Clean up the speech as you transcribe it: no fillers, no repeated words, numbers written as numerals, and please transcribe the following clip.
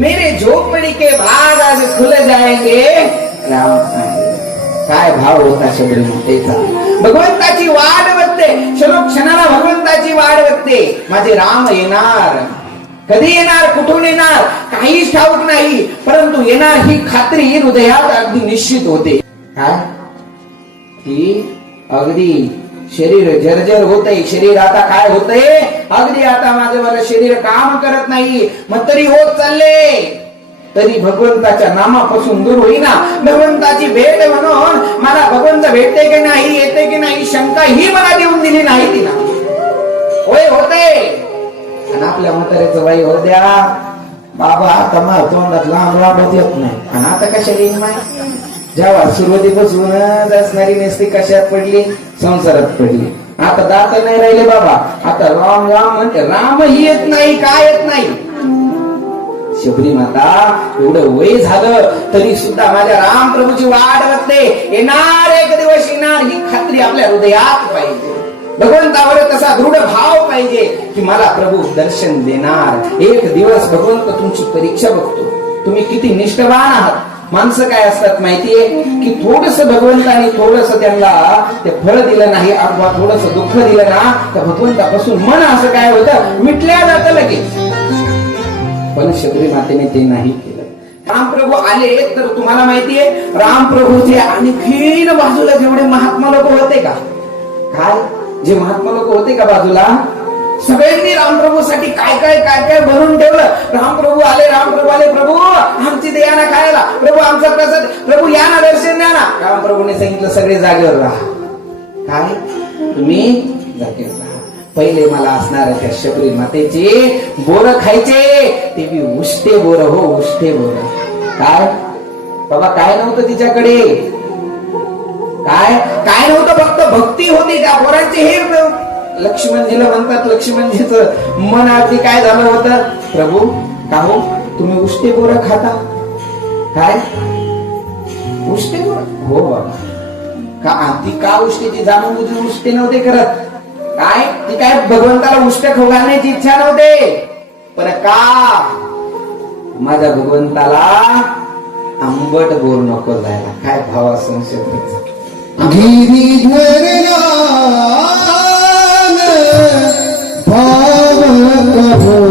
मेरे झोपड़ी के भाग आज खुल जाएंगे. राम काय भाव होता शबरी मातेचा. भगवंताची वाट बघते, क्षणोक्षणाला भगवंताची वाट बघते. माझे राम येणार, कधी येणार, कुठून येणार काहीच ठाऊक नाही, परंतु येणार ही खात्री हृदयात अगदी निश्चित होते. काय की अगदी शरीर जर्जर होते. शरीर आता काय होते, अगदी आता माझं मला शरीर काम करत नाही, मग तरी होत चालले, तरी भगवंताच्या नामापासून दूर होईना. भगवंताची भेट म्हणून मला भगवंत भेटते की नाही, येते की नाही, शंका ही मला देऊन दिली नाही तिला. होय होते. आणि आपल्या म्हाताऱ्याचं बाई हो द्या बाबा, आता मला तोंडात लांब लांबत येत नाही. आणि आता कशा येईल माय, जेव्हा सुरुवातीपासून असणारी नेसती कशात पडली, संसारात पडली. आता दात नाही राहिले बाबा, आता राम राम म्हणते. रामही येत नाही, काय येत नाही. शबरी माता एवढं वय झालं तरी सुद्धा माझ्या राम प्रभूची वाट बघते. येणार एक दिवस येणार ही खात्री आपल्या हृदयात पाहिजे. भगवंतावर तसा दृढ भाव पाहिजे की मला प्रभू दर्शन देणार. एक दिवस भगवंत तुमची परीक्षा बघतो, तुम्ही किती निष्ठावान आहात. माणसं काय असतात माहितीये की थोडस भगवंताने थोडस त्यांना ते फळ दिलं नाही अथवा थोडस दुःख दिलं ना, तर भगवंतापासून मन असं काय होतं, मिटल्या जातं लगेच. पण शबरी मातेने ते नाही केलं. रामप्रभू आले तर तुम्हाला माहितीये रामप्रभूचे आणखीन बाजूला जेवढे महात्मा लोक होते का, काय जे महात्मा लोक होते का बाजूला, सगळ्यांनी रामप्रभूसाठी काय काय काय काय बनवून ठेवलं. रामप्रभू आले, रामप्रभू आले, प्रभू आमची दया ना खायला, प्रभू आमचा प्रसाद, प्रभू या ना, दर्शन द्या ना. रामप्रभूने सांगितलं सगळे जागेवर राहा. काय तुम्ही जागेवर राहा. पहिले मला असणार त्या शबरी मातेचे बोर खायचे, ते बी उष्टे बोर. हो उष्टे बोर. काय बाबा काय नव्हतं तिच्याकडे, काय काय नव्हतं, फक्त भक्ती होती त्या बोरांची. हे लक्ष्मणजीला म्हणतात, लक्ष्मणजीचं मन अगदी काय झालं होतं, प्रभू का हो तुम्ही उष्टे बोर खाता. काय उष्टे बोर, हो बाबा. का ती का उष्टेची जाणून बुजून उष्टे नव्हते करत. काय ती काय भगवंताला उष्ट खाऊ घालण्याची इच्छा नव्हते, पण का माझ्या भगवंताला आंबट बोर नको जायला. काय भाव संशय गिरीधर भाव कहो